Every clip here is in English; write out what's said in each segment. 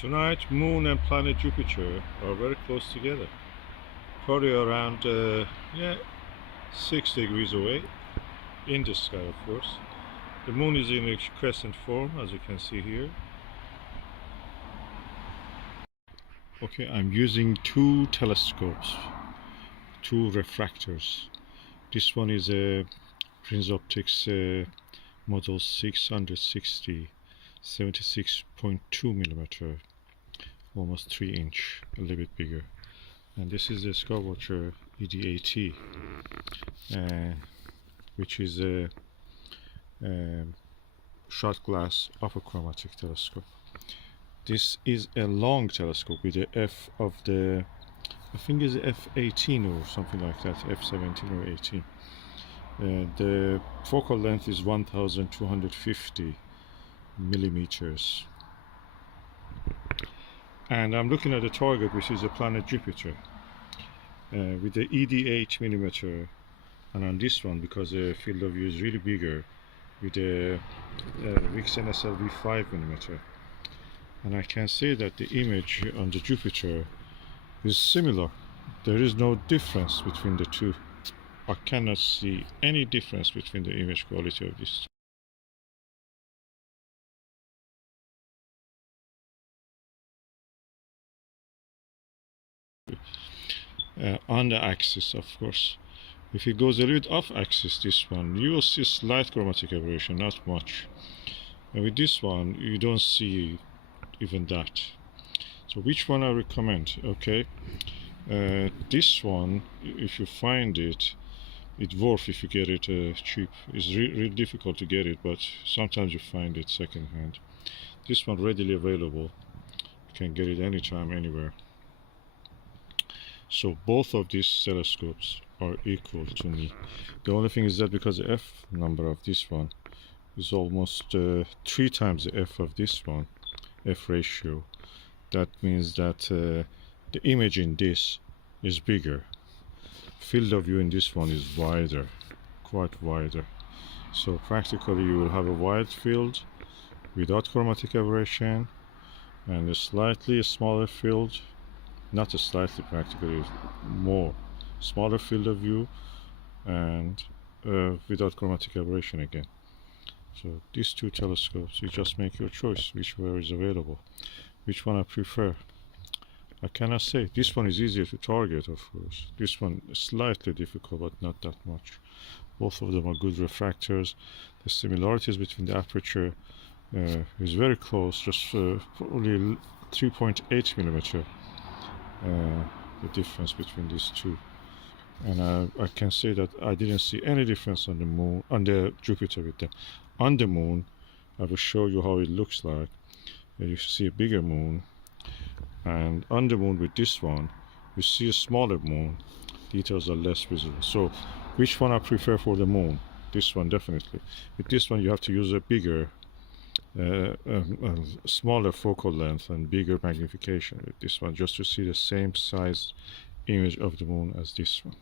Tonight, Moon and planet Jupiter are very close together. Probably around 6 degrees away in the sky, of course. The Moon is in a crescent form, as you can see here. Okay, I'm using two telescopes, two refractors. This one is a Prinz Optics model 660 76.2 millimeter, almost 3 inch, a little bit bigger. And this is the Skywatcher ED, which is a shot glass Apochromatic telescope. This is a long telescope with the f of the, I think is f18 or something like that, f17 or 18. The focal length is 1250 millimeters. And I'm looking at the target, which is the planet Jupiter, with the ED 8 millimeter, and on this one, because the field of view is really bigger, with the Vixe SLV 5 millimeter. And I can say that the image on the Jupiter is similar. There is no difference between the two. I cannot see any difference between the image quality of this. On the axis, of course. If it goes a little bit off axis, this one, you will see slight chromatic aberration, not much. And with this one, you don't see even that. So which one I recommend? Okay, this one, if you find it, it's worth if you get it cheap. It's really difficult to get it, but sometimes you find it second hand. This one readily available. You can get it anytime, anywhere. So both of these telescopes are equal to me. The only thing is that because the f number of this one is almost 3 times the f of this one, f ratio, that means that the image in this is bigger. Field of view in this one is wider, quite wider. So practically you will have a wide field without chromatic aberration, and a slightly smaller field, not a slightly, practically more, smaller field of view, and without chromatic aberration again. So these two telescopes, you just make your choice, whichever is available. Which one I prefer, I cannot say. This one is easier to target, of course. This one is slightly difficult, but not that much. Both of them are good refractors. The similarities between the aperture is very close, just probably 3.8 millimeter, the difference between these two. And I can say that I didn't see any difference on the moon, on the Jupiter with them. On the moon, I will show you how it looks like. You see a bigger moon, and on the moon with this one, you see a smaller moon. Details are less visible. So, which one I prefer for the moon? This one, definitely. With this one, you have to use a bigger, smaller focal length and bigger magnification with this one, just to see the same size image of the moon as this one.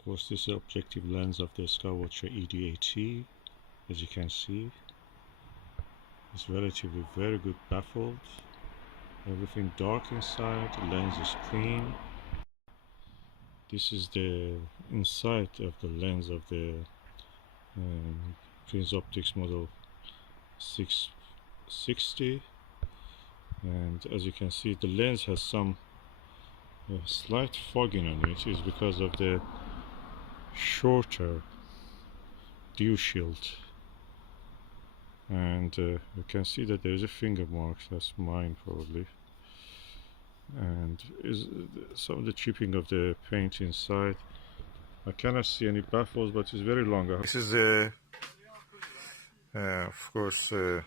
Of course, this is the objective lens of the Skywatcher ED, as you can see. It's relatively very good baffled. Everything dark inside, the lens is clean. This is the inside of the lens of the Prinz Optics model 660, and as you can see, the lens has some slight fogging on it. Is because of the shorter dew shield, and you can see that there is a finger mark. That's mine probably, and is some of the chipping of the paint inside. I cannot see any baffles, but it's very long. This is of course the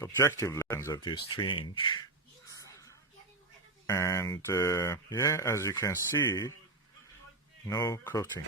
objective lens of this 3-inch, and yeah, as you can see, no coating.